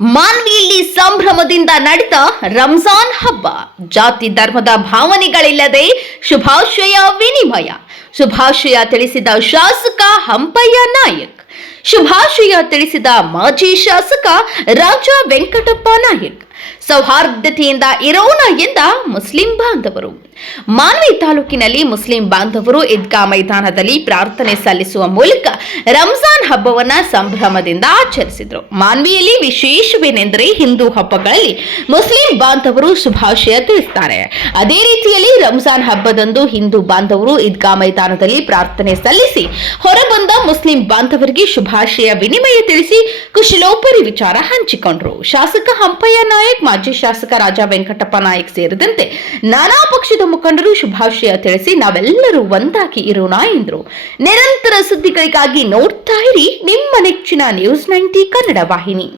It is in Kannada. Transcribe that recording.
ಮಾನ್ವಿಯಲ್ಲಿ ಸಂಭ್ರಮದಿಂದ ನಡೆದ ರಂಜಾನ್ ಹಬ್ಬ. ಜಾತಿ ಧರ್ಮದ ಭಾವನೆಗಳಿಲ್ಲದೆ ಶುಭಾಶಯ ವಿನಿಮಯ. ಶುಭಾಶಯ ತಿಳಿಸಿದ ಶಾಸಕ ಹಂಪಯ್ಯ ನಾಯಕ್. ಶುಭಾಶಯ ತಿಳಿಸಿದ ಮಾಜಿ ಶಾಸಕ ರಾಜ ವೆಂಕಟಪ್ಪ ನಾಯಕ್. ಸೌಹಾರ್ದತೆಯಿಂದ ಇರೋಣ ಎಂದ ಮುಸ್ಲಿಂ ಬಾಂಧವರು. ಮಾನ್ವಿ ತಾಲೂಕಿನಲ್ಲಿ ಮುಸ್ಲಿಂ ಬಾಂಧವರು ಈದ್ಗಾ ಮೈದಾನದಲ್ಲಿ ಪ್ರಾರ್ಥನೆ ಸಲ್ಲಿಸುವ ಮೂಲಕ ರಂಜಾನ್ ಹಬ್ಬವನ್ನ ಸಂಭ್ರಮದಿಂದ ಆಚರಿಸಿದರು. ಮಾನ್ವಿಯಲ್ಲಿ ವಿಶೇಷವೇನೆಂದರೆ ಹಿಂದೂ ಹಬ್ಬಗಳಲ್ಲಿ ಮುಸ್ಲಿಂ ಬಾಂಧವರು ಶುಭಾಶಯ ತಿಳಿಸುತ್ತಾರೆ. ಅದೇ ರೀತಿಯಲ್ಲಿ ರಂಜಾನ್ ಹಬ್ಬದಂದು ಹಿಂದೂ ಬಾಂಧವರು ಈದ್ಗಾ ಮೈದಾನದಲ್ಲಿ ಪ್ರಾರ್ಥನೆ ಸಲ್ಲಿಸಿ ಹೊರಬಂದ ಮುಸ್ಲಿಂ ಬಾಂಧವರಿಗೆ ಶುಭಾಶಯ ವಿನಿಮಯ ತಿಳಿಸಿ ಕುಶಲೋಪರಿ ವಿಚಾರ ಹಂಚಿಕೊಂಡರು. ಶಾಸಕ ಹಂಪಯ್ಯ ನಾಯಕ್, ಮಾಜಿ ಶಾಸಕ ರಾಜ ವೆಂಕಟಪ್ಪ ನಾಯಕ್ ಸೇರಿದಂತೆ ನಾನಾ ಪಕ್ಷದ ಮುಖಂಡರು ಶುಭಾಶಯ ತಿಳಿಸಿ ನಾವೆಲ್ಲರೂ ಒಂದಾಗಿ ಇರೋಣ ಎಂದರು. ನಿರಂತರ ಸುದ್ದಿಗಳಿಗಾಗಿ ನೋಡ್ತಾ ಇರಿ ನಿಮ್ಮ ನೆಚ್ಚಿನ ನ್ಯೂಸ್ 90 ಕನ್ನಡ ವಾಹಿನಿ.